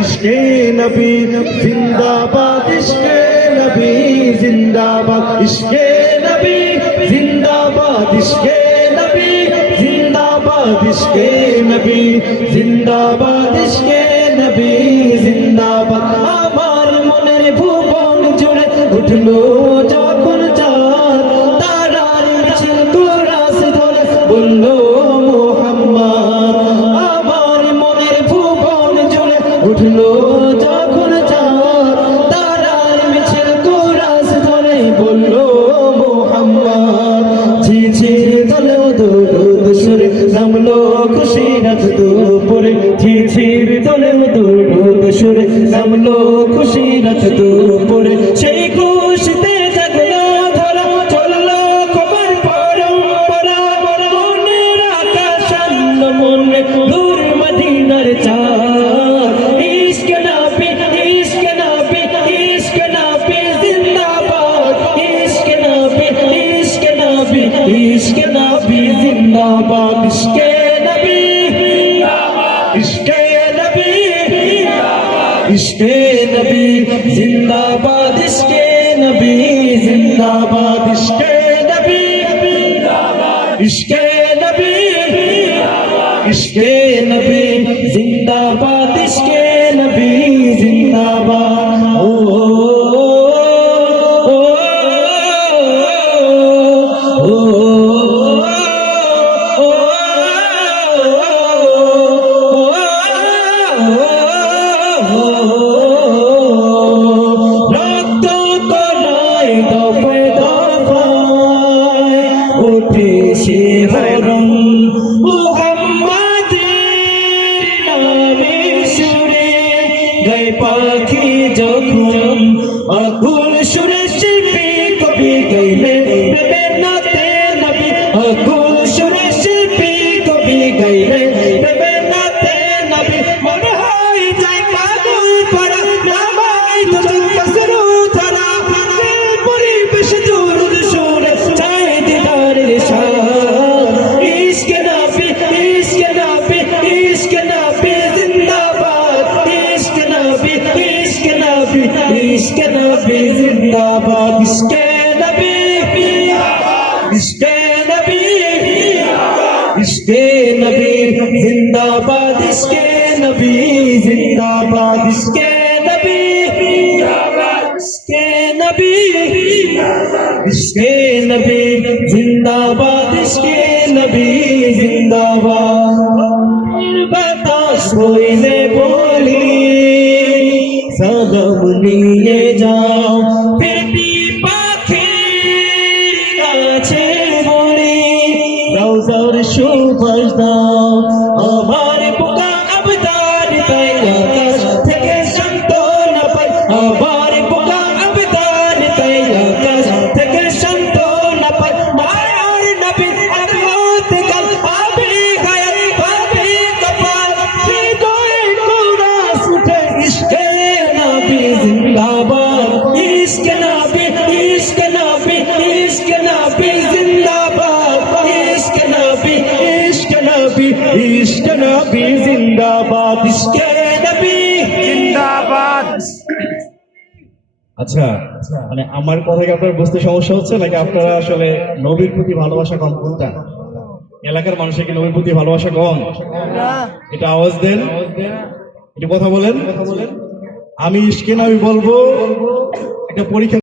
ইশকে নবী জিন্দাবাদ, ইশকে নবী জিন্দাবাদ, ইশকে নবী জিন্দাবাদ, ইশকে নবী জিন্দাবাদ, ইশকে নবী জিন্দাবাদ, ইশকে নবী জিন্দাবাদ। আমার মনের ভুবন জুড়ে উঠলো যখন চাঁদ, তারার মিছিল কোরাস ধরে বললো মুহাম্মদ। আমার মনের ভুবন জুড়ে উঠলো যখন চাঁদ, তারার মিছিল কোরাস ধরে বললো মুহাম্মদ। ঝিঝির দলেও দরুদ সুরে নামলো খুশিরাত দুপুরে, ঝিঝির দলেও দরুদ সুরে নামলো খুশিরাত দুপুরে। সেই খুশিতে জাগলো ধরা, চললো খবর পরম্পরা, মনের আকাশ আনলো মনে দূর মদিনার চাঁদ। ইশকে নবী, ইশকে নবী, ইশকে নবী জিন্দাবাদ, ইশকে নবী, ইশকে নবী, ইশকে নবী জিন্দাবাদ, ইশকে নবী, ইশকে নবী, ইশকে নবী জিন্দাবাদ, ইশকে নবী জিন্দাবাদ, ইশকে নবী, ইশকে নবী, ইশকে নবী জিন্দাবাদ, ইশকে নবী জিন্দাবাদ। ও রক্ত কলায় দফে দফায় উঠে সে হরণ, মুহাম্মাদের নামে সুরে গায় পাখি যখন, আকুল সুরে শিল্পী কবি গাইলে প্রেমের নাতে নবী, আকুল সুরে শিল্পী কবি গাইলে প্রেমের নাতে নবী। মনে হয় যায় পাগল পারা, নামাই তো কসরু ধরা, পরিবেশ দুরুদ সুরে চাই দিদারের শান। ইশকে নবী, ইশকে নবী, ইশকে নবী জিন্দাবাদ, ইশকে নবী, ইশকে নবী, ইশকে নবী জিন্দাবাদ, ইশকে নবী, ইশকে নবী, ইশকে নবী জিন্দাবাদ, ইশকে নবী জিন্দাবাদ, ইশকে নবী, ইশকে নবী, ইশকে নবী জিন্দাবাদ, ইশকে নবী জিন্দাবাদ। বাতাস বইলে বলি সালাম নিয়ে যাও, বেটি পাখি আছে মরি রওজার সুবাস দাও। আমার পোকা আবদার তাই আকাশ থেকে সান্ত্বনা পাই, আমার পোকা আবদার তাই আকাশ থেকে সান্ত্বনা পাই। মায়ার নবী আবহাওয়াত কাল আবে গায়ে আবে কপাল, হৃদয়ে কোরাস উঠে ইশকে নবী জিন্দাবাদ, ইশকে নবী, ইশকে নবী, ইশকে নবী জিন্দাবাদ, ইশকে নবী, ইশকে নবী, ইশকে নবী জিন্দাবাদ, ইশকে নবী জিন্দাবাদ। আচ্ছা, মানে আমার কথা কি আপনার বুঝতে সমস্যা হচ্ছে, নাকি আপনারা আসলে নবীর প্রতি ভালোবাসা কম? কোনটা? এলাকার মানুষের কি নবীর প্রতি ভালোবাসা কম? এটা আওয়াজ দেন, এটা কথা বলেন। আমি ইশকে নবী বলবো, একটা পরীক্ষা